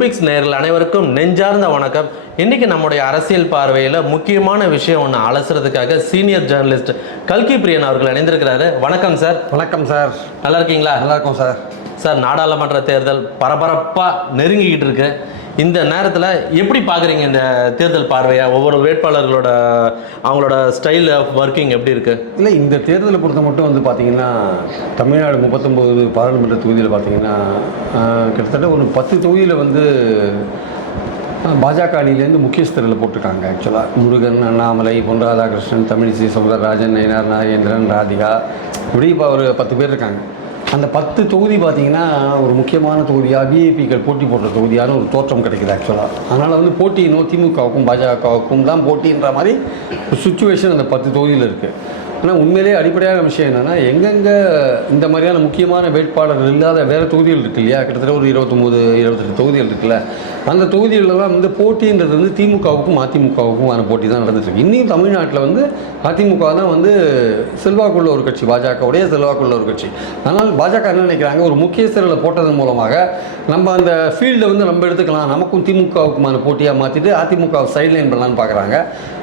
ப்ளூபிக்ஸ் நேயர்கள் அனைவருக்கும் நெஞ்சார்ந்த வணக்கம். இன்னைக்கு நம்முடைய அரசியல் பார்வையில் முக்கியமான விஷயம் ஒன்று அலசுறதுக்காக சீனியர் ஜேர்னலிஸ்ட் கல்கி பிரியன் அவர்கள் இணைந்திருக்கிறாரு. வணக்கம் சார் வணக்கம் சார் நல்லா இருக்கீங்களா? நல்லா இருக்கும் சார் சார் நாடாளுமன்ற தேர்தல் பரபரப்பாக நெருங்கிக்கிட்டு இருக்கு. இந்த நேரத்தில் எப்படி பார்க்குறீங்க இந்த தேர்தல் பார்வையை? ஒவ்வொரு வேட்பாளர்களோட அவங்களோட ஸ்டைல் ஆஃப் ஒர்க்கிங் எப்படி இருக்கு? இல்லை இந்த தேர்தலை பொறுத்த மட்டும் வந்து பார்த்தீங்கன்னா தமிழ்நாடு முப்பத்தொம்போது பாராளுமன்ற தொகுதியில் பார்த்தீங்கன்னா கிட்டத்தட்ட ஒரு பத்து தொகுதியில் வந்து பாஜக அணியிலேருந்து முக்கியஸ்தரில் போட்டிருக்காங்க ஆக்சுவலாக முருகன் அண்ணாமலை பொன் ராதாகிருஷ்ணன் தமிழிசை சௌந்தரராஜன் நயனார் நாகேந்திரன் ராதிகா இப்படி இப்போ ஒரு பத்து பேர் இருக்காங்க. அந்த பத்து தொகுதி பார்த்தீங்கன்னா ஒரு முக்கியமான தொகுதியாக பிஏபிக்கள் போட்டி போடுற தொகுதியான ஒரு தோற்றம் கிடைக்குது ஆக்சுவலாக அதனால் வந்து போட்டி இன்னும் திமுகவுக்கும் பாஜகவுக்கும் தான் போட்டின்ற மாதிரி ஒரு சுச்சுவேஷன் அந்த பத்து தொகுதியில் இருக்குது ஆனால் உண்மையிலே அடிப்படையான விஷயம் என்னென்னா எங்கெங்கே இந்த மாதிரியான முக்கியமான வேட்பாளர்கள் இல்லாத வேறு தொகுதிகள் இருக்கு இல்லையா? கிட்டத்தட்ட ஒரு இருபத்தொம்போது இருபத்தெட்டு தொகுதிகள் இருக்குல்ல. அந்த தொகுதிகளெல்லாம் வந்து போட்டின்றது வந்து திமுகவுக்கும் அதிமுகவுக்குமான போட்டி தான் நடந்துட்டு இருக்கு இன்னும் தமிழ்நாட்டில் வந்து அதிமுக தான் வந்து செல்வாக்குள்ள ஒரு கட்சி பாஜகவுடைய செல்வாக்குள்ள ஒரு கட்சி. ஆனால் பாஜக என்ன நினைக்கிறாங்க? ஒரு முக்கியஸ்தர்களை போட்டதன் மூலமாக நம்ம அந்த ஃபீல்டை வந்து நம்ம எடுத்துக்கலாம். நமக்கும் திமுகவுக்குமான போட்டியாக மாற்றிட்டு அதிமுக சைட்லைன் பண்ணலான்னு பார்க்குறாங்க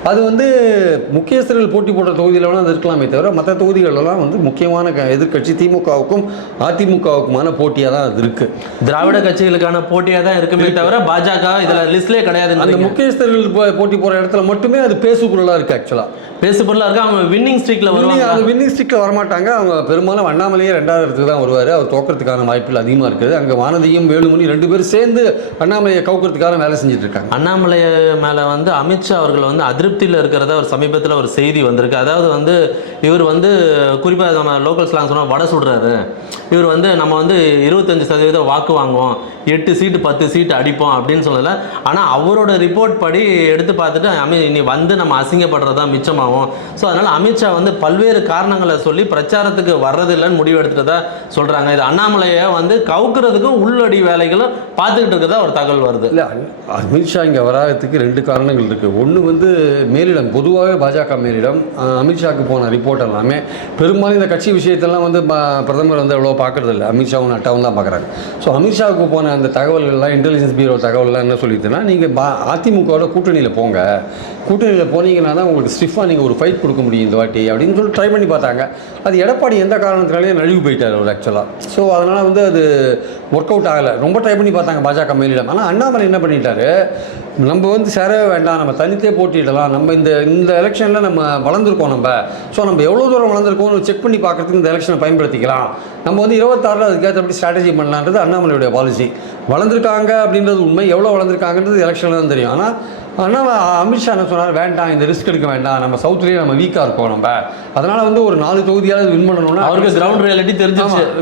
அது வந்து முக்கியஸ்தர்கள் போட்டி போடுற தொகுதியில் வேணால் அது இருக்கலாமே தவிர மற்ற தொகுதிகளெல்லாம் வந்து முக்கியமான க- எதிர்க்கட்சி திமுகவுக்கும் அதிமுகவுக்குமான போட்டியாக தான் அது இருக்குது திராவிட கட்சிகளுக்கான போட்டியாக தான் இருக்குமே தவிர பாஜக இதுல லிஸ்ட்லேயே அந்த கிடையாது முக்கியஸ்தர்கள் போ- போட்டி போகிற இடத்துல மட்டுமே அது பேசுபொருளாக இருக்குது ஆக்சுவலாக பேசு பொருளா இருக்கு. அவங்க வின்னிங் ஸ்ட்ரீக்ல வருவாங்க அது வின்னிங் ஸ்டிக்கில் வரமாட்டாங்க. அவங்க பெரும்பாலும் அண்ணாமலையே ரெண்டாவது இடத்துக்கு தான் வருவார். அவர் தோக்கிறதுக்கான வாய்ப்புகள் அதிகமாக இருக்குது. அங்கே வானதியும் வேலுமணி ரெண்டு பேரும் சேர்ந்து அண்ணாமலையை கவுக்கிறதுக்கான வேலை செஞ்சுட்டு இருக்காங்க அண்ணாமலை மேல வந்து அமித்ஷா அவர்கள் வந்து அதிருப்தியில் இருக்கிறத ஒரு சமீபத்தில் ஒரு செய்தி வந்திருக்கு. அதாவது வந்து இவர் வந்து குறிப்பாக நம்ம லோக்கல் ஸ்லாங் சொன்னால் வடை சுடுறாரு. இவர் வந்து நம்ம வந்து இருபத்தஞ்சு சதவீதம் வாக்கு வாங்குவோம். எட்டு சீட்டு பத்து சீட்டு அடிப்போம் அப்படின்னு சொல்லலை. ஆனால் அவரோட ரிப்போர்ட் படி எடுத்து பார்த்துட்டு அமி இனி வந்து நம்ம அசிங்கப்படுறது தான் மிச்சமாகும். ஸோ அதனால் அமித்ஷா வந்து பல்வேறு காரணங்களை சொல்லி பிரச்சாரத்துக்கு வர்றதில்லைன்னு முடிவு எடுத்துட்டதா சொல்கிறாங்க இது அண்ணாமலையை வந்து கவுக்கிறதுக்கும் உள்ளடி வேலைகளும் பார்த்துக்கிட்டு இருக்கதா ஒரு தகவல் வருது. இல்லை அமித்ஷா இங்கே வராததுக்கு ரெண்டு காரணங்கள் இருக்குது ஒன்று வந்து மேலிடம் பொதுவாகவே பாஜக மேலிடம் அமித்ஷாவுக்கு அமித்ஷாக்கு போன ரிப்போர்ட் எல்லாமே. பெரும்பாலும் இந்த கட்சி விஷயத்தெல்லாம் வந்து ப- பிரதமர் வந்து எவ்வளோ பார்க்கறது இல்லை அமித்ஷாவும் நட்டாவும் தான் பார்க்குறாங்க. ஸோ அமித்ஷாவுக்கு போன அந்த தகவல்கள்லாம் இன்டெலிஜென்ஸ் பியூரோ தகவல்லாம் என்ன சொல்லிட்டுன்னா நீங்கள் பா அதிமுகவோட கூட்டணியில் போங்க. கூட்டணியில் போனீங்கன்னா தான் உங்களுக்கு ஸ்டிஃபாக நீங்கள் ஒரு ஃபைட் கொடுக்க முடியும் இந்த வாட்டி அப்படின்னு சொல்லி ட்ரை பண்ணி பார்த்தாங்க. அது எடப்பாடி எந்த காரணத்தினாலேயே நழுவி போயிட்டார் அவர் ஆக்சுவலாக ஸோ அதனால் வந்து அது ஒர்க் அவுட் ஆகலை. ரொம்ப ட்ரை பண்ணி பார்த்தாங்க பாஜக மேலிடம். ஆனால் அண்ணாமலை என்ன பண்ணிட்டாரு? நம்ம வந்து சேரவே வேண்டாம். நம்ம தனித்தே போட்டியிடலாம். நம்ம இந்த இந்த எலெக்ஷனில் நம்ம வளர்ந்துருக்கோம் நம்ம. ஸோ நம்ம எவ்வளோ தூரம் வளர்ந்துருக்கோம்னு செக் பண்ணி பார்க்குறதுக்கு இந்த எலெக்ஷனை பயன்படுத்திக்கலாம். நம்ம வந்து இருபத்தாறில் அதுக்கேற்றபடி ஸ்ட்ராட்டஜி பண்ணலான்றது அண்ணாமலையுடைய பாலிசி வளர்ந்துருக்காங்க அப்படின்றது உண்மை. எவ்வளோ வளர்ந்துருக்காங்கன்றது எலெக்ஷனில் தான் தெரியும். ஆனால் ஆனால் அமித்ஷா என்ன சொன்னார் வேண்டாம் இந்த ரிஸ்க் எடுக்க வேண்டாம். நம்ம சவுத்துலேயே நம்ம வீக்காக இருக்கோம் நம்ம. அதனால் வந்து ஒரு நாலு தொகுதியாவது வின் பண்ணணும்னா அவருக்கு கிரவுண்ட் ரியாலிட்டி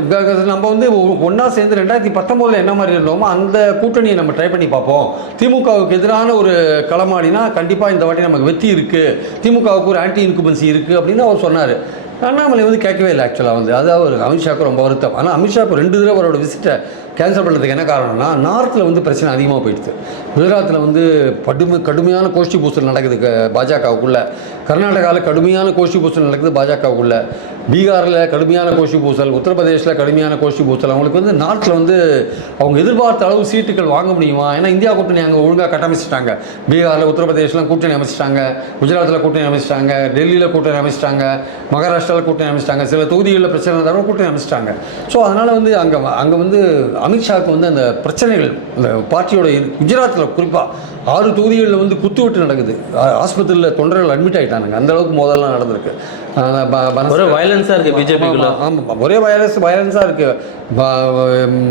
க- நம்ம வந்து ஒன்றா சேர்ந்து ரெண்டாயிரத்தி பத்தொம்போதில் என்ன மாதிரி இருந்தோமோ அந்த கூட்டணியை நம்ம ட்ரை பண்ணி பார்ப்போம். திமுகவுக்கு எதிரான ஒரு களமாடினா கண்டிப்பாக இந்த வாட்டி நமக்கு வெற்றி இருக்குது திமுகவுக்கு ஒரு ஆன்டி இன்குபன்சி இருக்குது அப்படின்னு அவர் சொன்னார். அண்ணாமலை வந்து கேட்கவே இல்லை ஆக்சுவலாக வந்து. அது அவர் அமித்ஷாவுக்கு ரொம்ப வருத்தம். ஆனால் அமித்ஷா இப்போ ரெண்டு தடவை அவரோட விசிட்டை கேன்சல் பண்ணுறதுக்கு என்ன காரணம்னா நார்த்தில் வந்து பிரச்சனை அதிகமாக போயிடுது. குஜராத்தில் வந்து படுமை கடுமையான கோஷ்டி பூசல் நடக்குது பாஜகவுக்குள்ளே. கர்நாடகாவில் கடுமையான கோஷி பூசல் நடக்குது பாஜகவுக்குள்ள. பீகாரில் கடுமையான கோஷி பூசல் உத்தரப்பிரதேசில் கடுமையான கோஷி பூசல் அவங்களுக்கு வந்து நார்த்தில் வந்து அவங்க எதிர்பார்த்த அளவு சீட்டுகள் வாங்க முடியுமா? ஏன்னா இந்தியா கூட்டணி அங்கே ஒழுங்காக கட்டமைச்சிட்டாங்க. பீகாரில் உத்தரப்பிரதேசில் கூட்டணி அமைச்சிட்டாங்க. குஜராத்தில் கூட்டணி அமைச்சிட்டாங்க. டெல்லியில் கூட்டணி அமைச்சிட்டாங்க. மகாராஷ்டிராவில் கூட்டணி அமைச்சிட்டாங்க. சில தொகுதிகளில் பிரச்சனை தவிர கூட்டணி அமைச்சிட்டாங்க. ஸோ அதனால் வந்து அங்கே அங்கே வந்து அமித்ஷாவுக்கு வந்து அந்த பிரச்சனைகள் அந்த பார்ட்டியோட குஜராத்தில் குறிப்பாக ஆறு தொகுதிகளில் வந்து குத்துவெட்டு நடக்குது. ஆஸ்பத்திரியில் தொண்டர்கள் அட்மிட் ஆகிட்டானுங்க அந்த அளவுக்கு மோதல்லாம் நடந்திருக்கு. ஒரு வயலன்ஸா இருக்கு பிஜேபிக்குள்ள ஆமா, ஆமா. ஒரே வயலன்ஸ் வயலன்ஸாக இருக்கு. ப-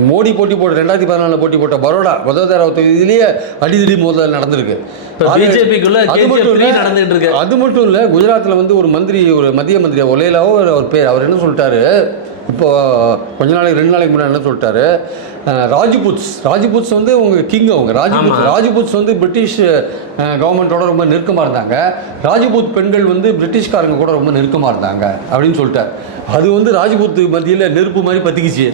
மோடி போட்டி போட்ட ரெண்டாயிரத்தி பதினாலில் போட்டி போட்ட பரோடா வதோதரா தொகுதியிலேயே அடிதடி மோதல் நடந்திருக்கு. பிஜேபிக்குள்ள அது மட்டும் இல்ல, இருக்கு. அது மட்டும் இல்லை குஜராத்தில் வந்து ஒரு மந்திரி ஒரு மத்திய மந்திரி ஒலேலாவோ ஒரு பேர் அவர் என்ன சொல்லிட்டாரு? இப்போ கொஞ்ச நாளைக்கு ரெண்டு நாளைக்கு முன்னாடி என்ன சொல்லிட்டாரு? அஹ், ராஜ்புட்ஸ் ராஜ்புட்ஸ் வந்து உங்க கிங் அவங்க. ராஜ்புட்ஸ் ஆமா. ராஜ்புட்ஸ் வந்து பிரிட்டிஷ் கவர்மெண்ட்டோட ரொம்ப நெருக்கமாக இருந்தாங்க. ராஜ்புத் பெண்கள் வந்து பிரிட்டிஷ்காரங்க கூட ரொம்ப நெருக்கமாக இருந்தாங்க அப்படின்னு சொல்லிட்டார். அது வந்து ராஜ்புத் மத்தியில் நெருப்பு மாதிரி பற்றிக்கிச்சு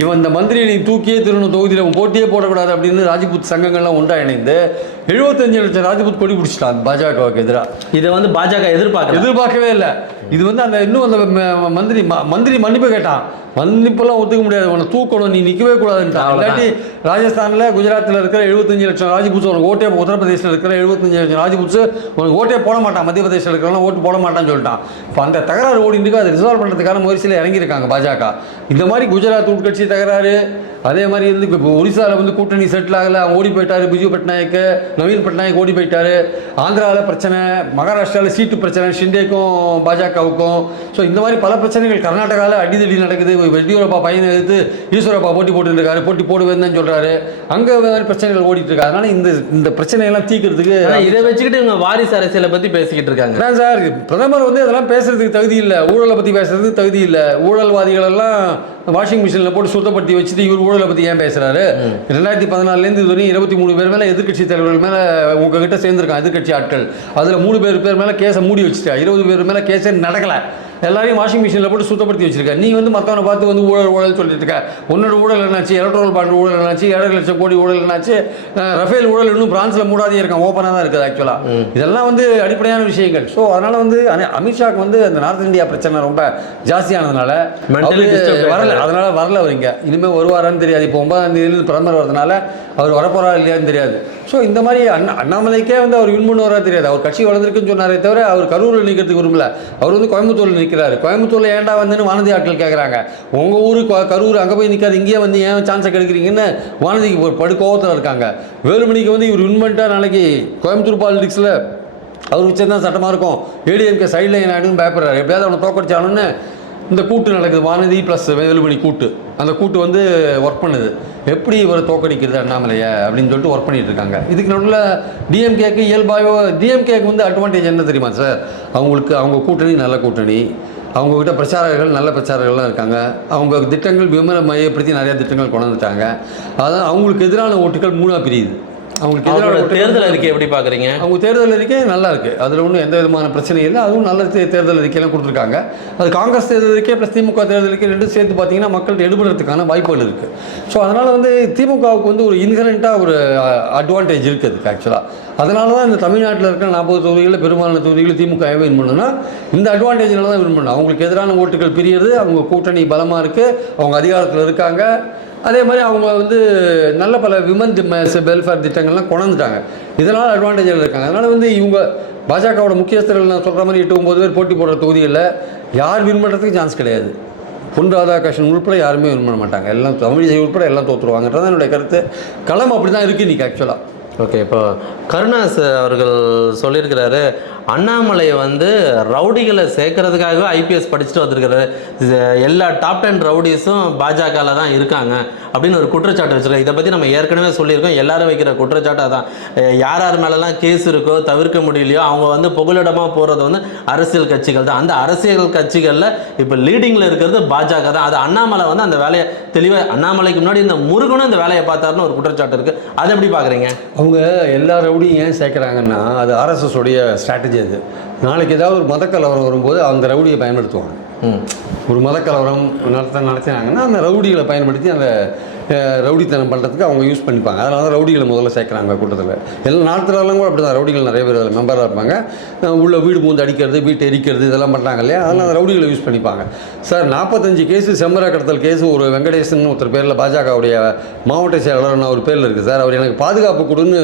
இவன் இந்த மந்திரியை நீ தூக்கியே திருணும் தொகுதியில் அவன் போட்டியே போடக்கூடாது அப்படின்னு ராஜ்புத் சங்கங்கள்லாம் ஒன்றா இணைந்து எழுபத்தஞ்சு லட்சம் ராஜபுத் கொடி பிடிச்சிட்டான் பாஜகவுக்கு எதிராக இதை வந்து பாஜக எதிர்பார்க்கல. எதிர்பார்க்கவே இல்லை. இது வந்து அந்த இன்னும் அந்த மந்திரி மந்திரி மன்னிப்பு கேட்டான். மன்னிப்பெல்லாம் ஒத்துக்க முடியாது. உன்னை தூக்கணும் நீ நிற்கவே கூடாதுன்ட்டான். இல்லாட்டி ராஜஸ்தானில் குஜராத்தில் இருக்கிற எழுபத்தஞ்சு லட்சம் ராஜபுட்ஸ் உனக்கு ஓட்டே உத்தரப்பிரதேசில் இருக்கிற எழுபத்தஞ்சு லட்சம் ராஜபுட்ஸ் உனக்கு ஓட்டே போட மாட்டான். மத்திய பிரதேசில் இருக்கிறவங்க ஓட்டு போட மாட்டான்னு சொல்லிட்டான். இப்போ அந்த தகராறு ஓடிட்டு அதை ரிசால்வ் பண்ணுறதுக்கான முயற்சியில் இறங்கியிருக்காங்க பாஜக. இந்த மாதிரி குஜராத் உட்கட்சி தகராறு அதே மாதிரி வந்து இப்போ ஒரிசாவில் வந்து கூட்டணி செட்டில் ஆகல அவன் ஓடி போயிட்டாரு பிஜு பட்நாயக் நவீன் பட்நாயக் ஓடி போயிட்டாரு. ஆந்திராவில் பிரச்சனை மகாராஷ்டிராவில் சீட்டு பிரச்சனை ஷிண்டேக்கும் பாஜகவுக்கும். ஸோ இந்த மாதிரி பல பிரச்சனைகள் கர்நாடகாவில் அடிதடி நடக்குது. எடியூரப்பா பையனை எடுத்து ஈஸ்வரப்பா போட்டி போட்டு இருக்காரு போட்டி போடுவேன்னு தான் சொல்றாரு. அங்கே மாதிரி பிரச்சனைகள் ஓடிட்டு இருக்கு. அதனால இந்த இந்த பிரச்சனையெல்லாம் தீர்க்கறதுக்கு ஆனா இதை வச்சுக்கிட்டு இவங்க வாரிசு அரசியலை பத்தி பேசிக்கிட்டு இருக்காங்க. சார் பிரதமர் வந்து அதெல்லாம் பேசுறதுக்கு தகுதி இல்லை. ஊழலை பற்றி பேசுறதுக்கு தகுதி இல்லை. ஊழல்வாதிகள் எல்லாம் வாஷிங் மிஷினில் போட்டு சுத்தப்படுத்தி வச்சுட்டு இவர் ஊழலை பற்றி ஏன் பேசுறாரு? ரெண்டாயிரத்தி பதினாலுலேருந்து இது வரையும் இருபத்தி மூணு பேர் மேலே எதிர்க்கட்சி தலைவர்கள் மேலே உங்ககிட்ட சேர்ந்துருக்கான் எதிர்க்கட்சி ஆட்கள். அதில் மூணு பேர் பேர் மேலே கேஸை மூடி வச்சுட்டா இருபது பேர் மேலே கேஸே நடக்கலை. எல்லாரையும் வாஷிங் மிஷினில் போட்டு சுத்தப்படுத்தி வச்சிருக்க. நீ வந்து மற்றவனை பார்த்து வந்து ஊழல் ஊழல் சொல்லிட்டு இருக்க. உன்னோட ஊழல் என்னாச்சு? எலக்ட்ரல் பாண்ட் ஊழல் என்னாச்சு? ஏழரை லட்சம் கோடி ஊழல் என்னாச்சு? ரஃபேல் ஊழல் இன்னும் பிரான்ஸில் மூடாதே இருக்கான். ஓப்பனாக தான் இருக்குது ஆக்சுவலாக இதெல்லாம் வந்து அடிப்படையான விஷயங்கள். ஸோ அதனால் வந்து அமித்ஷாக்கு வந்து அந்த நார்த் இந்தியா பிரச்சனை ரொம்ப ஜாஸ்தியானதுனால வரல. அதனால வரல அவர் இங்கே. இனிமேல் வருவாரான்னு தெரியாது. இப்போ ஒன்பதாம் தேதியிலிருந்து பிரதமர் வரதுனால அவர் வரப்போறா இல்லையான்னு தெரியாது. ஸோ இந்த மாதிரி அண்ணா அண்ணாமலைக்கே வந்து அவர் வின் பண்ணுவாரா தெரியாது. அவர் கட்சி வளர்ந்துருக்குன்னு சொன்னாரே தவிர அவர் கரூரில் நிற்கிறதுக்கு விரும்பல. அவர் வந்து கோயம்புத்தூரில் நிற்கிறாரு கோயம்புத்தூரில் ஏன்டா வந்துன்னு வானதி ஆட்கள் கேட்குறாங்க உங்கள் ஊர் கரூர் அங்கே போய் நிற்காது இங்கேயே வந்து ஏன் சான்ஸை கெடுக்கிறீங்கன்னு வானதிக்கு ஒரு படு கோபத்தில் இருக்காங்க. வேலுமணிக்கு வந்து இவர் வின் பண்ணிட்டா நாளைக்கு கோயம்புத்தூர் பாலிடிக்ஸில் அவர் வச்சது தான் சட்டமாக இருக்கும். ஏடிஎம்கே சைடில் லைன் ஆகிடும் பயப்படுறாரு. எப்படியாவது அவனை தோக்கடிச்சானுன்னு இந்த கூட்டு நடக்குது. வானதி ப்ளஸ் வேலுமணி கூட்டு. அந்த கூட்டு வந்து ஒர்க் பண்ணுது. எப்படி இவரை தோக்கடிக்கிறது அண்ணாமலையை அப்படின்னு சொல்லிட்டு ஒர்க் பண்ணிட்டு இருக்காங்க. இதுக்கு நடுவில் டிஎம்கேக்கு இயல்பாக டிஎம்கேக்கு வந்து அட்வான்டேஜ் என்ன தெரியுமா சார் அவங்களுக்கு அவங்க கூட்டணி நல்ல கூட்டணி. அவங்கக்கிட்ட பிரச்சாரகர்கள் நல்ல பிரச்சாரகர்கள்லாம் இருக்காங்க. அவங்க திட்டங்கள் விமர மையப்படுத்தி நிறையா திட்டங்கள் கொண்டு வந்துட்டாங்க. அதான் அவங்களுக்கு எதிரான ஓட்டுகள் மூணாக பிரியுது. அவங்களுக்கு எதிரான தேர்தல் அறிக்கை எப்படி பாக்குறீங்க? அவங்க தேர்தல் அறிக்கை நல்லா இருக்கு. அதில் ஒன்றும் எந்த விதமான பிரச்சனையும் இல்லை. அதுவும் நல்ல தேர்தல் அறிக்கையெல்லாம் கொடுத்துருக்காங்க. அது காங்கிரஸ் தேர்தல் அறிக்கை ப்ளஸ் திமுக தேர்தல் அறிக்கை ரெண்டும் சேர்த்து பார்த்தீங்கன்னா மக்கள் எடுபடுறதுக்கான வாய்ப்புகள் இருக்கு. ஸோ அதனால் வந்து திமுகவுக்கு வந்து ஒரு இன்ஹரண்ட்டாக ஒரு அட்வான்டேஜ் இருக்குது ஆக்சுவலாக அதனால தான் இந்த தமிழ்நாட்டில் இருக்கிற நாற்பது தொகுதிகளில் பெரும்பாலான தொகுதிகளில் திமுக வின் பண்ணுன்னா இந்த அட்வான்டேஜ்னால தான் வின் பண்ணணும் அவங்களுக்கு எதிரான ஓட்டுகள் பிரியறது அவங்க கூட்டணி பலமாக இருக்குது அவங்க அதிகாரத்தில் இருக்காங்க. அதே மாதிரி அவங்க வந்து நல்ல பல விமன் வெல்ஃபேர் திட்டங்கள்லாம் கொண்டாந்துட்டாங்க இதனால் அட்வான்டேஜில் இருக்காங்க. அதனால் வந்து இவங்க பாஜகவோட முக்கியஸ்தர்கள் நான் சொல்கிற மாதிரி எட்டு ஒம்பது பேர் போட்டி போடுற தொகுதிகளில் யார் வின் பண்ணுறதுக்கு சான்ஸ் கிடையாது. பொன் ராதாகிருஷ்ணன் உள்பட யாருமே வின் பண்ண மாட்டாங்க. எல்லாம் தமிழிசை உள்பட எல்லாம் தோற்றுருவாங்கன்றது என்னுடைய கருத்து. களம் அப்படி தான் இருக்குது இன்றைக்கி ஆக்சுவலாக ஓகே இப்போ கருணாஸ் அவர்கள் சொல்லியிருக்கிறாரு அண்ணாமலை வந்து ரவுடிகளை சேர்க்கறதுக்காகவே ஐபிஎஸ் படிச்சுட்டு வந்திருக்கிறாரு. இது எல்லா டாப் டென் ரவுடிஸும் பாஜகவில் தான் இருக்காங்க அப்படின்னு ஒரு குற்றச்சாட்டு வச்சுருக்கோம் இதை பற்றி நம்ம ஏற்கனவே சொல்லியிருக்கோம். எல்லாரும் வைக்கிற குற்றச்சாட்டாக தான் யார் யார் மேலெல்லாம் கேஸ் இருக்கோ தவிர்க்க முடியலையோ அவங்க வந்து புகலிடமாக போகிறது வந்து அரசியல் கட்சிகள் தான். அந்த அரசியல் கட்சிகளில் இப்போ லீடிங்கில் இருக்கிறது பாஜக தான். அது அண்ணாமலை வந்து அந்த வேலையை தெளிவாக அண்ணாமலைக்கு முன்னாடி இந்த முருகனும் இந்த வேலையை பார்த்தாருன்னு ஒரு குற்றச்சாட்டு இருக்குது அதை எப்படி பார்க்குறீங்க அவங்க எல்லா ரவுடியும் ஏன் சேர்க்குறாங்கன்னா அது ஆர்எஸ்எஸ் உடைய ஸ்ட்ராட்டஜி அது. நாளைக்கு ஏதாவது ஒரு மத கலவரம் வரும்போது அந்த ரவுடியை பயன்படுத்துவாங்க. ஒரு மத கலவரம் நடத்த நடத்தினாங்கன்னா அந்த ரவுடிகளை பயன்படுத்தி அந்த ரவுடித்தனம் பண்ணுறதுக்கு அவங்க யூஸ் பண்ணிப்பாங்க. அதனால தான் ரவுடிகளை முதல்ல சேர்க்குறாங்க கூட்டத்தில். எல்லா நாட்டுலலாம் கூட அப்படி தான் ரவுடிகள் நிறைய பேர் அதில் மெம்பராக இருப்பாங்க. உள்ள வீடு பூந்து அடிக்கிறது வீட்டை எரிக்கிறது இதெல்லாம் பண்ணுறாங்க இல்லையா? அதெல்லாம் அந்த ரவுடிகளை யூஸ் பண்ணிப்பாங்க. சார் நாற்பத்தஞ்சு கேஸு செம்மரா கடத்தல் கேஸு ஒரு வெங்கடேசன் ஒருத்தர் பேரில் பாஜகவுடைய மாவட்ட செயலாளர் அவர் பேரில் இருக்குது சார். அவர் எனக்கு பாதுகாப்பு கொடுன்னு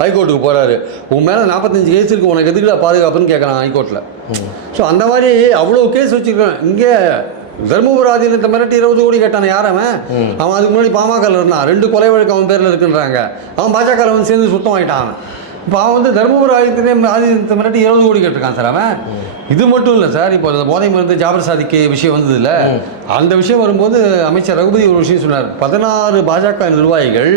ஹைகோர்ட்டுக்கு போகிறாரு உன் மேலே நாற்பத்தஞ்சு கேஸ் இருக்குது உனக்கு எதுக்குடா பாதுகாப்புன்னு கேட்குறான் ஹைகோர்ட்டில் ஸோ அந்த மாதிரி அவ்வளோ கேஸ் வச்சுருக்கேன். இங்கே தர்மபுரி ஆதீனத்தை மிரட்டி இருபது கோடி கேட்டான் யார் அவன்? அவன் அதுக்கு முன்னாடி பாமகல இருந்தான். ரெண்டு கொலை வழக்கு அவன் பேரில் இருக்குன்றாங்க. அவன் பாஜகவில் வந்து சேர்ந்து சுத்தம் ஆயிட்டான். அவன். இப்போ அவன் வந்து தர்மபுரி ஆதித்தத்தை ஆதீனத்தை மிரட்டி இருபது கோடி கேட்டிருக்கான் சார் அவன். இது மட்டும் இல்லை சார் இப்போ இந்த போதை மருந்து ஜாபர் சாதிக்கு விஷயம் வந்தது இல்லை அந்த விஷயம் வரும்போது அமைச்சர் ரகுபதி ஒரு விஷயம் சொன்னார். பதினாறு பாஜக நிர்வாகிகள்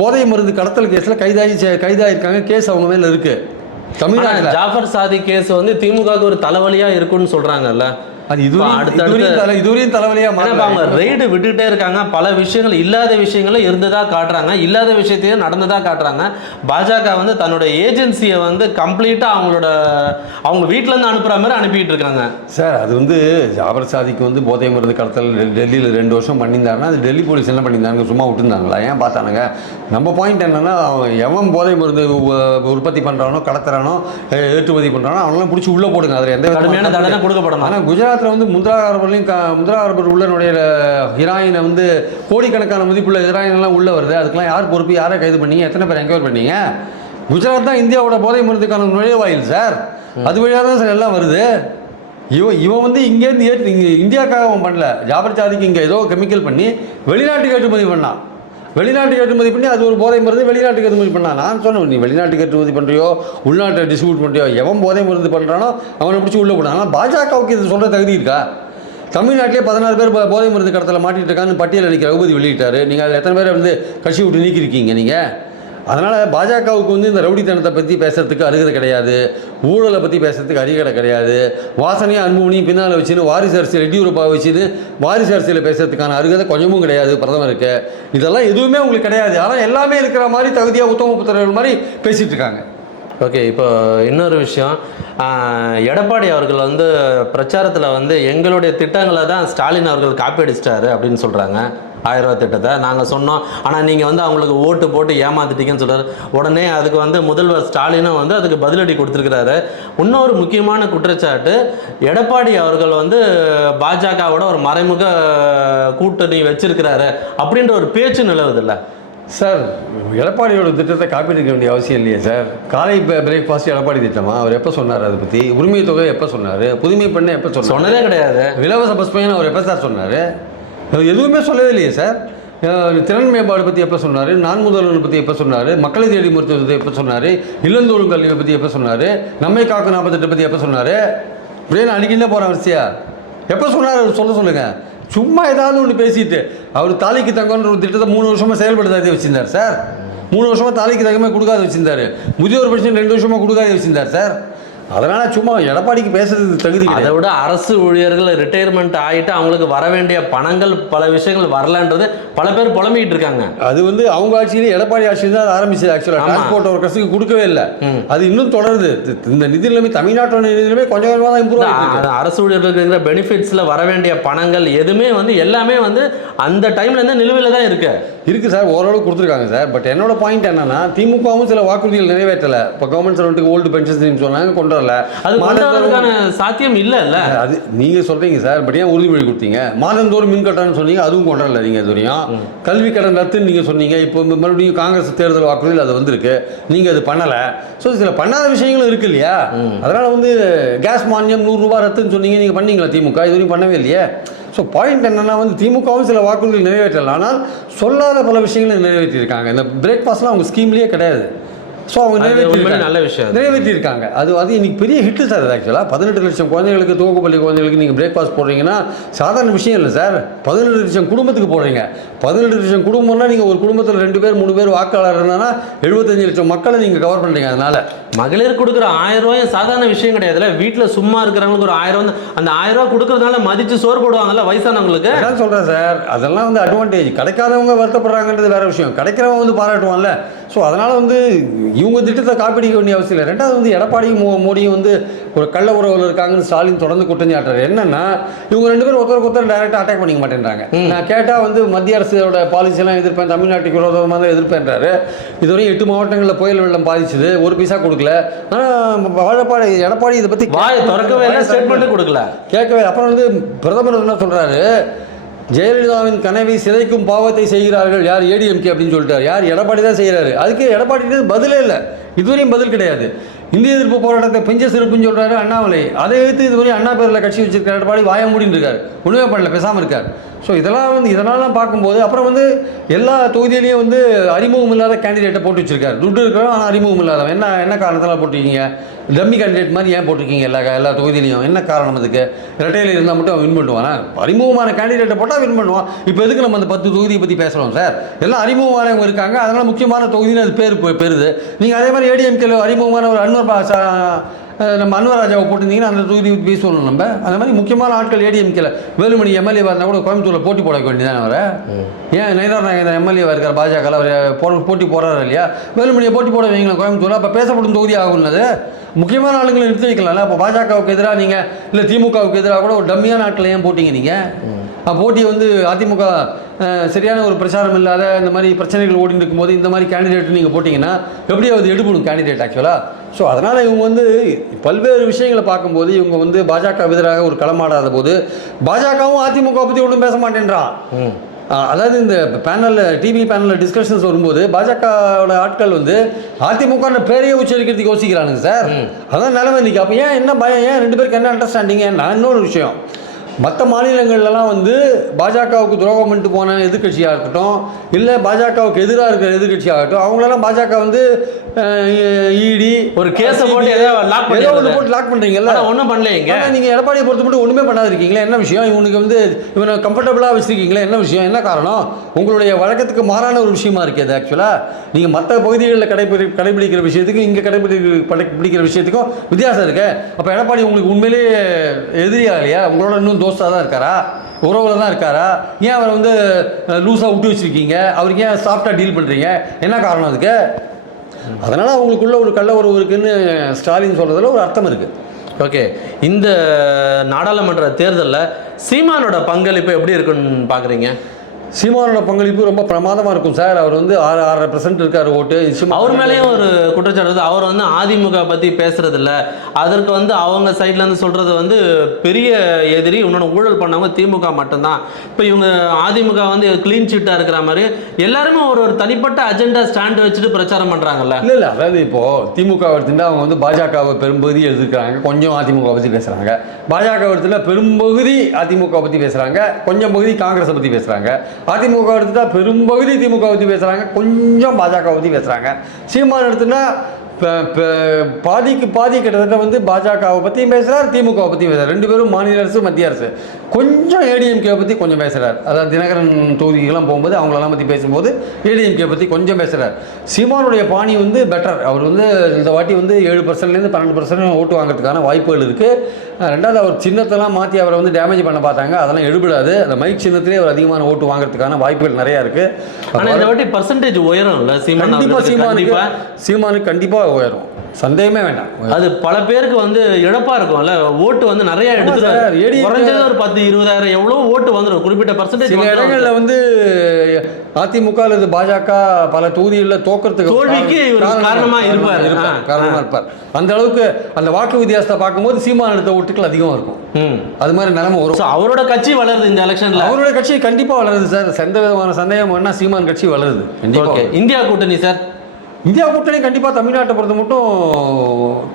போதை மருந்து கடத்தல் கேஸில் கைதாகி கைதாகிருக்காங்க கேஸ் அவங்க மேலே இருக்குது தமிழ்நாடு ஜாஃபர் சாதி கேஸ் வந்து திமுக ஒரு தலைவலியா இருக்கும்னு சொல்றாங்கல்ல. அது இதுவரையும் இதுவரையும் தலை இதுவரையும் தலைவலியாக ஏன்னா இப்ப அவங்க ரைடு விட்டுட்டே இருக்காங்க. பல விஷயங்கள் இல்லாத விஷயங்களும் இருந்ததா காட்டுறாங்க. இல்லாத விஷயத்தையும் நடந்ததா காட்டுறாங்க. பாஜக வந்து தன்னோட ஏஜென்சியை வந்து கம்ப்ளீட்டா அவங்களோட அவங்க வீட்ல இருந்து அனுப்புற மாதிரி அனுப்பிட்டு இருக்காங்க. சார் அது வந்து ஜாபர் சாதிக்கு வந்து போதை மருந்து கடத்தல் டெல்லியில் ரெண்டு வருஷம் பண்ணியிருந்தாருன்னா அது டெல்லி போலீஸ் என்ன பண்ணியிருந்தாங்க சும்மா விட்டுருந்தாங்களா? ஏன் பார்த்தானுங்க? நம்ம பாயிண்ட் என்னன்னா அவன் எவன் போதை மருந்து உற்பத்தி பண்ணுறானோ கடத்துறானோ ஏற்றுமதி பண்ணுறானோ அவனெல்லாம் பிடிச்சி உள்ளே போடுங்க. அதில் எந்த கடுமையான தண்டனை கொடுக்கப்படணும். ஆனால் குஜராத்தில் வந்து முத்ரா ஹார்பர்லையும் க முத்ரா ஹார்பர் உள்ள நுழையிற ஹீராயினை வந்து கோடிக்கணக்கான மதிப்புள்ள ஹீராயின் எல்லாம் உள்ள வருது. அதுக்கெல்லாம் யார் பொறுப்பு? யாரை கைது பண்ணீங்க? எத்தனை பேர் என்கொயர் பண்ணீங்க? குஜராத் தான் இந்தியாவோட போதை மருந்துக்கான நுழைவாயில் சார். அது வழியாக தான் சார் எல்லாம் வருது. இவன் இவன் வந்து இங்கேருந்து ஏற்று இங்கே இந்தியாக்காக அவன் பண்ணல. ஜாபர் ஜாதிக்கு இங்கே ஏதோ கெமிக்கல் பண்ணி வெளிநாட்டுக்கு ஏற்றுமதி பண்ணான். வெளிநாட்டுக்கு ஏற்றுமதி பண்ணி அது ஒரு போதை மருந்து வெளிநாட்டுக்கு ஏற்றுமதி பண்ணான் நான் சொன்னேன் நீ வெளிநாட்டுக்கு ஏற்றுமதி பண்ணுறியோ உள்நாட்டை டிஸ்ட்ரிபியூட் பண்ணுறியோ எவன் போதை மருந்து பண்ணுறானோ அவனை பிடிச்சி உள்ளே போடான் ஆனால் பாஜகவுக்கு இது சொல்கிற தகுதி இருக்கா? தமிழ்நாட்டிலே பதினாறு பேர் போ- போதை மருந்து கடத்தில் மாட்டிட்டு இருக்கான்னு பட்டியல் அன்றைக்கி ரகுபதி வெளியிட்டார். நீங்கள் அதில் எத்தனை பேரை வந்து கட்சி விட்டு நீக்கியிருக்கீங்க நீங்கள் அதனால் பாஜகவுக்கு வந்து இந்த ரவுடித்தனத்தை பற்றி பேசுறதுக்கு அருகதை கிடையாது. ஊழலை பற்றி பேசுறதுக்கு அருகதை கிடையாது. வாசனையும் அன்புமணியும் பின்னால் வச்சுன்னு வாரிசு அரசியல் எடியூரப்பாவை வச்சுன்னு வாரிசு அரசியல் பேசுறதுக்கான அருகதை கொஞ்சமும் கிடையாது பிரதமருக்கு. இதெல்லாம் எதுவுமே உங்களுக்கு கிடையாது. ஆனால் எல்லாமே இருக்கிற மாதிரி தகுதியாக உத்தம புத்திரர்கள் மாதிரி பேசிகிட்டு இருக்காங்க. ஓகே இப்போ இன்னொரு விஷயம். எடப்பாடி அவர்கள் வந்து பிரச்சாரத்தில் வந்து எங்களுடைய திட்டங்களை தான் ஸ்டாலின் அவர்கள் காப்பி அடிச்சிட்டாரு அப்படின்னு சொல்கிறாங்க ஆயிரம் ரூபாய் திட்டத்தை நாங்கள் சொன்னோம். ஆனால் நீங்கள் வந்து அவங்களுக்கு ஓட்டு போட்டு ஏமாத்திட்டீங்கன்னு சொல்றாரு. உடனே அதுக்கு வந்து முதல்வர் ஸ்டாலினும் வந்து அதுக்கு பதிலடி கொடுத்துருக்கிறாரு. இன்னொரு முக்கியமான குற்றச்சாட்டு எடப்பாடி அவர்கள் வந்து பாஜகவோட ஒரு மறைமுக கூட்டணி வச்சிருக்கிறாரு அப்படின்ற ஒரு பேச்சு நிலவுதில்ல. சார் எடப்பாடியோட திட்டத்தை காப்பி அடிக்க வேண்டிய அவசியம் இல்லையே சார்? காலை பிரேக்ஃபாஸ்ட் எடப்பாடி திட்டமா? அவர் எப்போ சொன்னார் அதை பற்றி உரிமை தொகை எப்போ சொன்னார்? புதுமை பெண்ணை எப்போ சொன்னார்? சொன்னதே கிடையாது. இலவச பஸ் பயணம் அவர் எப்போ சார் சொன்னார்? எதுவுமே சொல்லவே இல்லையே சார். திறன் மேம்பாடு பற்றி எப்போ சொன்னார்? நான் முதல்வனை பற்றி எப்போ சொன்னார்? மக்களை தேடி மருத்துவத்தை எப்போ சொன்னார்? இல்லந்தோறும் கல்வியை பற்றி எப்போ சொன்னார்? நம்மை காக்கும் நாற்பத்தெட்டு பற்றி எப்போ சொன்னார்? இப்படியே நான் அடிக்கிட்டே போகிறேன் வரிசையா. எப்போ சொன்னார்? அவர் சொல்ல சொல்லுங்கள் சும்மா ஏதாவது ஒன்று பேசிட்டு அவர் தாலிக்கு தங்கன்ற ஒரு திட்டத்தை மூணு வருஷமாக செயல்படுத்தாதே வச்சிருந்தார் சார். மூணு வருஷமாக தாலிக்கு தங்கமே கொடுக்காத வச்சுருந்தார். முதியோர் பிரச்சனை ரெண்டு வருஷமாக கொடுக்காத வச்சுருந்தார் சார். அதனால் சும்மா எடப்பாடிக்கு பேசுறதுக்கு தகுதி அதை விட அரசு ஊழியர்கள் ரிட்டையர்மெண்ட் ஆகிட்டு அவங்களுக்கு வர வேண்டிய பணங்கள் பல விஷயங்கள் வரலன்றது பல பேர் புலம்பிக்கிட்டு இருக்காங்க. அது வந்து அவங்க ஆட்சியிலே எடப்பாடி ஆட்சியில் தான் ஆரம்பிச்சது. ஆக்சுவலாக. டிரான்ஸ்போர்ட் ஒர்க்கர்ஸுக்கு கொடுக்கவே இல்லை. அது இன்னும் தொடருது. இந்த நிதி நிலைமை தமிழ்நாட்டோட நிதி நிலைமை கொஞ்சம் கொஞ்சமாக தான் இம்ப்ரூவ் அது அரசு ஊழியர்களுக்கு இருக்கிற பெனிஃபிட்ஸில் வர வேண்டிய பணங்கள் எதுவுமே வந்து எல்லாமே வந்து அந்த டைம்ல இருந்து நிலுவையில் தான் இருக்கு. இருக்கு சார் ஓரளவு கொடுத்துருக்காங்க சார். பட் என்னோட பாயிண்ட் என்னன்னா திமுகவும் சில வாக்குறுதிகள் நிறைவேற்றலை. இப்போ கவர்மெண்ட் சர்வெண்ட்டுக்கு ஓல்டு பென்ஷன் ஸ்கீம் சொன்னாங்க கொண்டு வரல. அது சாத்தியம் இல்லைல்ல. அது நீங்கள் சொல்கிறீங்க சார் பட் ஏன் உறுதிமொழி கொடுத்தீங்க? மாதந்தோறும் மின் கட்டணம்னு சொன்னீங்க அதுவும் கொண்டு வரல நீங்கள் இது வரையும். கல்வி கடன் ரத்துன்னு நீங்கள் சொன்னீங்க இப்போ மறுபடியும் காங்கிரஸ் தேர்தல் வாக்குறுதியில் அது வந்திருக்கு. நீங்கள் அது பண்ணலை. ஸோ சில பண்ணாத விஷயங்களும் இருக்கு இல்லையா? அதனால் வந்து கேஸ் மானியம் நூறுரூவா ரத்துன்னு சொன்னீங்க நீங்கள் பண்ணீங்களா திமுக? இது வரையும் பண்ணவே இல்லையே. ஸோ பாயிண்ட் என்னன்னா வந்து திமுகவும் சில வாக்குறுதிகள் நிறைவேற்றலாம் ஆனால் சொல்லாத பல விஷயங்களை நிறைவேற்றியிருக்காங்க. இந்த பிரேக்ஃபாஸ்ட்லாம் அவங்க ஸ்கீம்லேயே கிடையாது. ஸோ அவங்க நிறைவேற்றி நல்ல விஷயம். நிறைவேற்றியிருக்காங்க அது அது இன்னைக்கு பெரிய ஹிட்டு சார் அது ஆக்சுவலாக பதினெட்டு லட்சம் குழந்தைகளுக்கு துவக்கப்பள்ளி குழந்தைகளுக்கு நீங்கள் பிரேக்ஃபாஸ்ட் போடுறீங்கன்னா சாதாரண விஷயம் இல்லை சார் பதினெட்டு லட்சம் குடும்பத்துக்கு போடுறீங்க. பதினெட்டு லட்சம் குடும்பம்னா நீங்கள் ஒரு குடும்பத்தில் ரெண்டு பேர் மூணு பேர் வாக்காளர் இருந்தாங்கன்னா எழுபத்தஞ்சு லட்சம் மக்களை நீங்கள் கவர் பண்ணுறீங்க அதனால். மகளிர் கொடுக்குற ஆயிரம் ரூபாயும் சாதாரண விஷயம் கிடையாதுல வீட்டில் சும்மா இருக்கிறவங்களுக்கு ஒரு ஆயிரம் வந்து அந்த ஆயிரம் ரூபாய் கொடுக்கறதுனால மதிச்சு சோறு போடுவாங்கல்ல வயசானவங்களுக்கு? அதான் சொல்கிறேன் சார் அதெல்லாம் வந்து அட்வான்டேஜ் கிடைக்காதவங்க வருத்தப்படுறாங்கன்றது வேற விஷயம். கிடைக்கிறவங்க வந்து பாராட்டுவான்ல. ஸோ அதனால் வந்து இவங்க திட்டத்தை காப்பீடிக்க வேண்டிய அவசியம் இல்லை. ரெண்டாவது வந்து எடப்பாடியும் மோடியும் வந்து ஒரு கள்ள உறவில் இருக்காங்கன்னு ஸ்டாலின் தொடர்ந்து குற்றஞ்சாட்டுறாரு என்னன்னா இவங்க ரெண்டு பேரும் ஒருத்தருக்கு ஒருத்தர் டைரெக்டாக அட்டாக் பண்ணிக்க மாட்டேன்றாங்க. நான் கேட்டால் வந்து மத்திய அரசோட பாலிசியெல்லாம் எதிர்ப்பேன். தமிழ்நாட்டுக்கு விரோதமாக தான் எதிர்ப்பேன்றாரு. இதுவரையும் எட்டு மாவட்டங்களில் புயல் வெள்ளம் பாதிச்சுது. ஒரு பைசா கொடுக்கல. ஆனால் வாழப்பாடி எடப்பாடி இதை பற்றி வாயை திறக்கவே இல்லை ஸ்டேட்மெண்ட்டு கொடுக்கல. கேட்கவே அப்புறம் வந்து பிரதமர் என்ன சொல்றாரு? ஜெயலலிதாவின் கனவை சிதைக்கும் பாவத்தை செய்கிறார்கள். யார்? ஏடிஎம்கே அப்படின்னு சொல்லிட்டார். யார்? எடப்பாடி தான் செய்கிறாரு அதுக்கு எடப்பாடி பதிலே இல்லை. இதுவரையும் பதில் கிடையாது. இந்திய எதிர்ப்பு போராட்டத்தை பெஞ்ச சிறப்புன்னு சொல்கிறாரு அண்ணாமலை. அதை எடுத்து இதுவரையும் அண்ணா பேரில் கட்சி வச்சிருக்கிற எடப்பாடி வாய மூடின்னு இருக்கார். ஒன்றுமே பண்ணல. பேசாமல் இருக்கார். ஸோ இதெல்லாம் வந்து இதெல்லாம் பார்க்கும்போது அப்புறம் வந்து எல்லா தொகுதியிலையும் வந்து அறிமுகம் இல்லாத கேண்டிடேட்டை போட்டு வச்சிருக்காரு. துட்டு இருக்கிறோம் ஆனால் அறிமுகம் இல்லாதவன். என்ன என்ன காரணத்தில் போட்டிருக்கீங்க? டம்மி கேண்டிடேட் மாதிரி ஏன் போட்டிருக்கீங்க எல்லா எல்லா தொகுதியிலையும்? என்ன காரணம் அதுக்கு? ரெட்டையில் இருந்தால் மட்டும் அவன் வின் பண்ணுவானா? அறிமுகமான கேண்டிடேட்டை போட்டால் வின் பண்ணுவான். இப்போ எதுக்கு நம்ம அந்த பத்து தொகுதியை பற்றி பேசுகிறோம் சார் எல்லாம் அறிமுகமானவங்க இருக்காங்க. அதனால் முக்கியமான தொகுதின்னு அது பேர் பெறுது. நீங்கள் அதே மாதிரி ஏடிஎம்கேல அறிமுகமான ஒரு அன்வர் நம்ம அன்வராஜாவை போட்டிருந்தீங்கன்னா அந்த தொகுதி பேசணும் நம்ம. அந்த மாதிரி முக்கியமான ஆட்கள் ஏடிஎம்கேல வேலுமணி எம்எல்ஏ இருந்தால் கூட கோயம்புத்தூரில் போட்டி போட வேண்டியதானே அவரை. ஏன் நயினார் நாயகன் எம்எல்ஏவாக இருக்கார் பாஜக அவர் போ போட்டி போடுறாரு இல்லையா? வேலுமணியை போட்டி போட வைங்களேன் கோயம்புத்தூரில். அப்போ பேசப்படும் தொகுதி ஆகும்னது முக்கியமான ஆளுங்களை நிறுத்தி வைக்கலாம்ல. அப்போ பாஜகவுக்கு எதிராக நீங்கள் இல்லை திமுகவுக்கு எதிராக கூட ஒரு டம்மியான ஆட்களை ஏன் போட்டிங்க நீங்கள் போட்டி வந்து அதிமுக சரியான ஒரு பிரச்சாரம் இல்லாத இந்த மாதிரி பிரச்சனைகள் ஓடிட்டு இருக்கும்போது இந்த மாதிரி கேண்டிடேட் நீங்கள் போட்டிங்கன்னா எப்படி அது எடுபடும் கேண்டிடேட் ஆக்சுவலாக ஸோ அதனால் இவங்க வந்து பல்வேறு விஷயங்களை பார்க்கும்போது இவங்க வந்து பாஜக எதிராக ஒரு களமாடாத போது பாஜகவும் அதிமுக பற்றி ஒன்றும் பேச மாட்டேன்றான். அதாவது இந்த பேனலில் டிவி பேனலில் டிஸ்கஷன்ஸ் வரும்போது பாஜகவோட ஆட்கள் வந்து அதிமுக பேரையே உச்சரிக்கிறதுக்கு யோசிக்கிறானுங்க சார். அதான் நிலைமை இன்னைக்கு. அப்போ ஏன் என்ன பயம்? ஏன் ரெண்டு பேருக்கு என்ன அண்டர்ஸ்டாண்டிங் நான் இன்னொரு விஷயம். மற்ற மாநிலங்கள்லாம் வந்து பாஜகவுக்கு துரோகம் பண்ணிட்டு போன எதிர்க்கட்சியாக இருக்கட்டும் இல்லை பாஜகவுக்கு எதிராக இருக்கிற எதிர்கட்சியாகட்டும் அவங்களெல்லாம் பாஜக வந்து இடி ஒரு அ போட்டு ஏதோ lock ஏதோ ஒன்று. போட்டு லாக் பண்ணுறீங்கல்ல ஆனா ஒண்ணும் பண்ணலையேங்க ஆனா நீங்க எடப்பாடியை பொறுத்த மட்டும் ஒண்ணுமே பண்ணாத இருக்கீங்களா என்ன விஷயம்? இவனுக்கு வந்து இவனை கம்ஃபர்டபுளாக வச்சிருக்கீங்களா என்ன விஷயம்? என்ன காரணம்? உங்களுடைய வழக்கத்துக்கு மாறான ஒரு விஷயமா இருக்கு அது ஆக்சுவலா நீங்க மற்ற பகுதிகளில் கடைபிடி கடைபிடிக்கிற விஷயத்துக்கும் இங்க கடைபிடிக்கிற படை- பிடிக்கிற விஷயத்துக்கும் வித்தியாசம் இருக்கு. அப்ப எடப்பாடி உங்களுக்கு உண்மையிலேயே எதிரியா இல்லையா? உங்களோட இன்னும் தோஸ்தா தான் இருக்காரா? உறவுல தான் இருக்காரா? ஏன் அவரை வந்து லூஸாக விட்டு வச்சிருக்கீங்க? அவருக்கு ஏன் சாஃப்டாக டீல் பண்ணுறீங்க என்ன காரணம் அதுக்கு? அதனால் அவங்களுக்குள்ள ஒரு கள்ள உறவு இருக்குன்னு ஸ்டாலின் சொல்கிறதுல ஒரு அர்த்தம் இருக்குது ஓகே. இந்த நாடாளுமன்ற தேர்தலில் சீமானோட பங்களிப்பு எப்படி இருக்குன்னு பார்க்குறீங்க சீமானோட பங்களிப்பு ரொம்ப பிரமாதமாக இருக்கும் சார். அவர் வந்து ஆறு ஆறரை பர்சன்ட் இருக்கார் ஓட்டு. அவர் மேலேயும் ஒரு குற்றச்சாட்டு வருது. அவர் வந்து அதிமுக பத்தி பேசுறது இல்ல அதற்கு வந்து அவங்க சைட்ல இருந்து சொல்றது வந்து பெரிய எதிரி இன்னொன்று ஊழல் பண்ணவங்க திமுக மட்டும்தான். இப்போ இவங்க அதிமுக வந்து க்ளீன் சீட்டா இருக்கிற மாதிரி எல்லாருமே ஒரு ஒரு தனிப்பட்ட அஜெண்டா ஸ்டாண்ட் வச்சுட்டு பிரச்சாரம் பண்றாங்கல்ல. இல்லை இல்லை. அதாவது இப்போது திமுக எடுத்துட்டா அவங்க வந்து பாஜகவை பெரும்பகுதி எழுதிருக்கிறாங்க கொஞ்சம் அதிமுக பற்றி பேசுகிறாங்க பாஜக எடுத்துட்டா பெரும்பகுதி அதிமுக பற்றி பேசுகிறாங்க கொஞ்சம் பகுதி காங்கிரஸை பற்றி பேசுகிறாங்க அதிமுக எடுத்துட்டா பெரும்பகுதி திமுக ஊற்றி பேசுகிறாங்க கொஞ்சம் பாஜக ஊற்றி பேசுகிறாங்க சீமான் எடுத்துட்டா ப- ப- பாதிக்கு பாதி கிட்டத்தட்ட வந்து பாஜகவை பற்றியும் பேசுகிறார் திமுகவை பற்றியும் பேசுகிறார் ரெண்டு பேரும் மாநில அரசு மத்திய அரசு. கொஞ்சம் ஏடிஎம்கே பற்றி கொஞ்சம் பேசுகிறார் அதாவது தினகரன் தொகுதிக்கெல்லாம் போகும்போது அவங்களெல்லாம் பற்றி பேசும்போது ஏடிஎம்கே பற்றி கொஞ்சம் பேசுகிறார் சீமானுடைய பாணி வந்து பெட்டர் அவர் வந்து இந்த வாட்டி வந்து ஏழு பர்சன்ட்லேருந்து பன்னெண்டு பர்சன்ட் ஓட்டு வாங்குறதுக்கான வாய்ப்புகள் இருக்குது ரெண்டாவது அவர் சின்னத்தெல்லாம் மாற்றி அவரை வந்து டேமேஜ் பண்ண பார்த்தாங்க. அதெல்லாம் எடுபடாது. அந்த மைக் சின்னத்திலே அவர் அதிகமான ஓட்டு வாங்குறதுக்கான வாய்ப்புகள் நிறையா ஆனா இந்த இருக்குது வாட்டி பர்சன்டேஜ் உயரும் இல்ல சீமான் கண்டிப்பாக சீமானுக்கு சீமானுக்கு கண்டிப்பாக உயரும். சந்தேகமே வேண்டாம். அது பல பேருக்கு வந்து இழப்பா இருக்கும்ல. ஓட்டு வந்து நிறைய ADMK குறைஞ்சது ஒரு பத்து இருபதாயிரம் எவ்வளவு ஓட்டு வந்துடும் குறிப்பிட்ட பர்சன்டேஜ் சில இடங்கள்ல வந்து அதிமுக அல்லது பாஜக பல தொகுதிகளில் தோக்கறதுக்கு தோல்விக்கு இவர் காரணமா இருப்பார். இருப்பார். ஆ, காரணமா இருப்பார். அந்த அளவுக்கு அந்த வாக்கு வித்தியாசத்தை பார்க்கும்போது சீமான் எடுத்த ஓட்டுகள் அதிகமாக இருக்கும். அது மாதிரி நிலைமை வரும். அவரோட கட்சி வளருது இந்த எலெக்ஷன்ல அவருடைய கட்சி கண்டிப்பா வளருது சார். எந்த விதமான சந்தேகம் வேணா சீமான் கட்சி வளருது. கண்டிப்பா ஓகே இந்தியா கூட்டணி சார். இந்தியா கூட்டணி கண்டிப்பாக தமிழ்நாட்டை பொறுத்த மட்டும்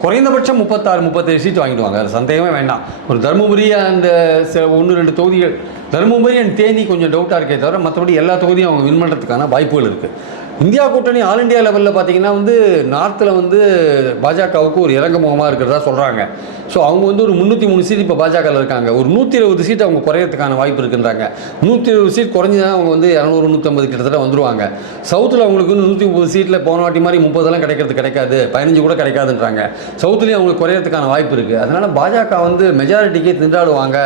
குறைந்தபட்சம் முப்பத்தாறு முப்பத்தேழு சீட் வாங்கிடுவாங்க. அது சந்தேகமே வேண்டாம். ஒரு தருமபுரி அந்த சில ஒன்று ரெண்டு தொகுதிகள் தருமபுரி அண்ட் தேனி கொஞ்சம் டவுட்டாக இருக்கே தவிர மற்றபடி எல்லா தொகுதியும் அவங்க வின் பண்ணுறதுக்கான வாய்ப்புகள் இருக்குது இந்தியா கூட்டணி ஆல் இந்தியா லெவலில் பார்த்தீங்கன்னா வந்து நார்த்தில் வந்து பாஜகவுக்கு ஒரு இறங்க முகமாக இருக்கிறதா சொல்கிறாங்க ஸோ அவங்க வந்து ஒரு முந்நூற்றி மூணு சீட் இப்போ பாஜகவில் இருக்காங்க. ஒரு நூற்றி இருபது சீட் அவங்க குறையறதுக்கான வாய்ப்பு இருக்குன்றாங்க. நூற்றி இருபது சீட் குறைஞ்சுதான் அவங்க வந்து இரநூறு நூற்றம்பது கிட்டத்தட்ட வந்துருவாங்க. சவுத்தில் அவங்களுக்கு வந்து நூற்றி முப்பது சீட்டில் போன வாட்டி மாதிரி முப்பதெல்லாம் கிடைக்கிறது கிடைக்காது. பதினஞ்சு கூட கிடைக்காதுன்றாங்க. சவுத்துலேயும் அவங்களுக்கு குறையறதுக்கான வாய்ப்பு இருக்குது அதனால் பாஜக வந்து மெஜாரிட்டிக்கே திண்டாடுவாங்க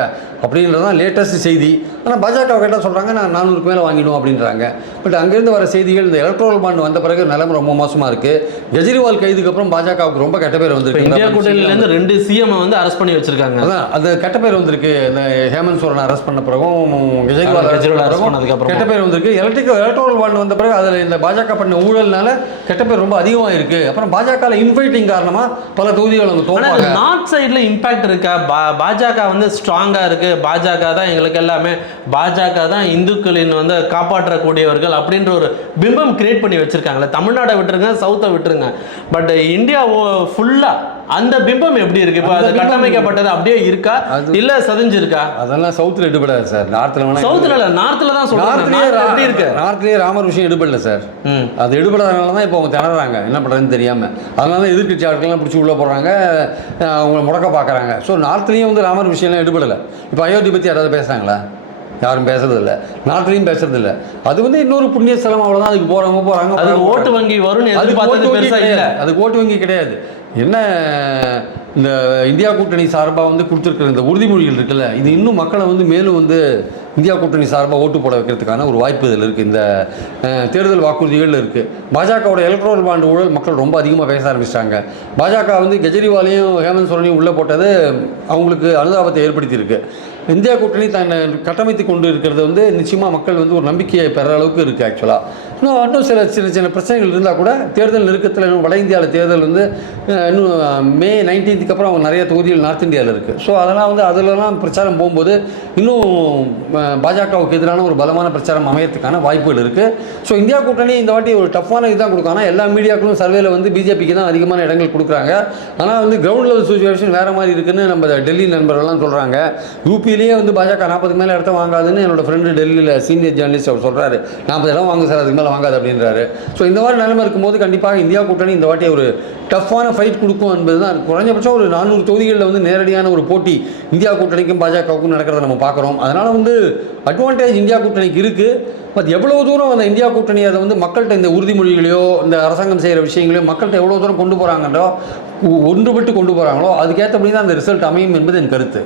அப்படின்றது தான் லேட்டஸ்ட் செய்தி. ஆனால் பாஜக கேட்டால் சொல்கிறாங்க நான் நானூறுக்கு மேலே வாங்கிடுவோம் அப்படின்றாங்க. பட் அங்கேருந்து வர செய்திகள் இந்த எலக்ட்ரல் பாண்ட் வந்த பிறகு நிலைமை ரொம்ப மோசமாக இருக்குது கெஜ்ரிவால் கைதுக்கு அப்புறம் பாஜகவுக்கு ரொம்ப கெட்ட பேர் வந்திருக்கு. இந்தியா கூட்டணியில இருந்து ரெண்டு சிஎம் வந்து அரெஸ்ட் பண்ணி வச்சிருக்காங்க. அதான் அது கெட்ட பேர் வந்திருக்கு. இந்த ஹேமந்த் சோரன் அரெஸ்ட் பண்ண பிறகும் கெஜ்ரிவால் கெஜ்ரிவால் பண்ண arrest பிறகும் பண்ணதுக்கு அப்புறமா. கெட்ட பேர் வந்திருக்கு. எலக்ட்ரிக் எலக்ட்ரல் பாண்ட் வந்த பிறகு அதில் இந்த பாஜக பண்ண ஊழல்னால கெட்ட பேர் ரொம்ப அதிகமாக இருக்கு அப்புறம் பாஜக இன்ஃபைட்டிங் காரணமா பல தொகுதிகள் ஆனா தோப்பாங்க. நார்த் சைடுல இம்பாக்ட் இருக்கா? பா- பாஜக வந்து ஸ்ட்ராங்கா இருக்கு. பாஜக தான் எங்களுக்கு எல்லாமே பாஜக தான் இந்துக்களின் வந்து காப்பாற்றக்கூடியவர்கள் அப்படின்ற ஒரு பிம்பம் கிரியேட் பண்ணி வச்சிருக்காங்களே. தமிழ்நாடை விட்டுருங்க சவுத்தை விட்டுருங்க. பட் இந்தியா ஃபுல்லா அந்த பிம்பம் எப்படி இருக்கு? இப்போ அது கட்டமைக்கப்பட்டது அப்படியே இருக்கா? இல்ல சதஞ்சிருக்கா? அதெல்லாம் சவுத்தில் எடுபடாது சார் நார்த்தில் வேணா சவுத்துல இல்ல நார்த்ல தான் சொல்றாங்க. எப்படி இருக்கு? நார்த்லேயே ராமர் விஷயம் எடுபடல சார் அது எடுபடாதனால தான் இப்போ அவங்க திணறாங்க. என்ன பண்ணுறதுன்னு தெரியாமல் அதனால தான் எதிர்க்கட்சி ஆட்கள்லாம் பிடிச்சி உள்ளே போடுறாங்க அஹ் அவங்கள முடக்க பார்க்குறாங்க ஸோ நார்த்லேயும் வந்து ராமர் விஷயம்லாம் எடுபடலை. இப்போ அயோத்தி பற்றி யாராவது பேசுகிறாங்களா யாரும் பேசுறது இல்ல நார்த்லேயும் பேசுறது இல்ல அது வந்து இன்னொரு புண்ணிய ஸ்தலம் அவ்வளோதான் அதுக்கு போகிறவங்க போகிறாங்க அது ஓட்டு வங்கி அதுக்கு எதிர்பார்த்தது ஓட்டு வங்கி கிடையாது. அதுக்கு ஓட்டு வங்கி கிடையாது. என்ன இந்த இந்தியா கூட்டணி சார்பாக வந்து கொடுத்துருக்குற இந்த உறுதிமொழிகள் இருக்குல்ல இது இன்னும் மக்களை வந்து மேலும் வந்து இந்தியா கூட்டணி சார்பாக ஓட்டு போட வைக்கிறதுக்கான ஒரு வாய்ப்பு இதில் இருக்குது இந்த தேர்தல் வாக்குறுதிகள் இருக்குது பாஜகவோட எலக்ட்ரோல் பாண்டு ஊழல் மக்கள் ரொம்ப அதிகமாக பேச ஆரம்பிச்சிட்டாங்க. பாஜக வந்து கெஜ்ரிவாலையும் ஹேமந்த் சோரனையும் உள்ளே போட்டது அவங்களுக்கு அனுதாபத்தை ஏற்படுத்தியிருக்கு. இந்தியா கூட்டணி தன்னை கட்டமைத்து கொண்டு இருக்கிறது வந்து நிச்சயமாக மக்கள் வந்து ஒரு நம்பிக்கையை பெற அளவுக்கு இருக்குது ஆக்சுவலாக இன்னும் இன்னும் சில சின்ன சின்ன பிரச்சனைகள் இருந்தால் கூட தேர்தல் நெருக்கத்தில் இன்னும் வட இந்தியாவில் தேர்தல் வந்து இன்னும் மே நைன்டீன்த்துக்கு அப்புறம் அவங்க நிறைய தொகுதிகள் நார்த் இந்தியாவில் இருக்குது ஸோ அதெல்லாம் வந்து அதிலலாம் பிரச்சாரம் போகும்போது இன்னும் பாஜகவுக்கு எதிரான ஒரு பலமான பிரச்சாரம் அமையறதுக்கான வாய்ப்புகள் இருக்குது ஸோ இந்தியா கூட்டணி இந்த வாட்டி ஒரு டஃப்பான இதுதான் கொடுக்கும். ஆனால் எல்லா மீடியாக்களும் சர்வேல வந்து பிஜேபிக்கு தான் அதிகமான இடங்கள் கொடுக்குறாங்க. ஆனால் வந்து கிரவுண்ட் லெவல் சுச்சுவேஷன் வேறு மாதிரி இருக்குன்னு நம்ம டெல்லி நண்பர்கள்லாம் சொல்கிறாங்க யூபியிலேயே வந்து பாஜக நாற்பதுக்கு மேலே இடத்த வாங்காதுன்னு என்னோட ஃப்ரெண்டு டெல்லியில் சீனியர் ஜேர்னலிஸ்ட் அவர் சொல்கிறாரு நாற்பது இடம் வாங்க சார் அதுக்கு மேலே வாங்காது அப்படின்றாரு. ஸோ இந்த மாதிரி நிலைமை இருக்கும்போது கண்டிப்பாக இந்தியா கூட்டணி இந்த வாட்டி ஒரு டஃப்பான ஃபைட் கொடுக்கும் என்பது தான் குறைஞ்சபட்சம் ஒரு நானூறு தொகுதிகளில் வந்து நேரடியான ஒரு போட்டி இந்தியா கூட்டணிக்கும் பாஜகவுக்கும் நடக்கிறத நம்ம பார்க்குறோம். அதனால் வந்து அட்வான்டேஜ் இந்தியா கூட்டணிக்கு இருக்குது பட் எவ்வளோ தூரம் அந்த இந்தியா கூட்டணி அதை வந்து மக்கள்கிட்ட இந்த உறுதிமொழிகளையோ இந்த அரசாங்கம் செய்கிற விஷயங்களையோ மக்கள்கிட்ட எவ்வளோ தூரம் கொண்டு போகிறாங்கன்றோ ஒன்றுபட்டு கொண்டு போகிறாங்களோ அதுக்கேற்றபடி தான் அந்த ரிசல்ட் அமையும் என்பது என் கருத்து.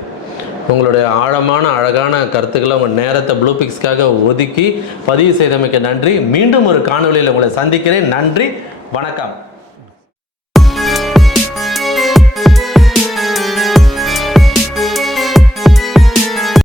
உங்களுடைய ஆழமான அழகான கருத்துக்களை உங்கள் நேரத்தை ப்ளூ பிக்ஸ்க்காக ஒதுக்கி பதிவு செய்தமைக்கு நன்றி. மீண்டும் ஒரு காணொளியில் உங்களை சந்திக்கிறேன். நன்றி. வணக்கம்.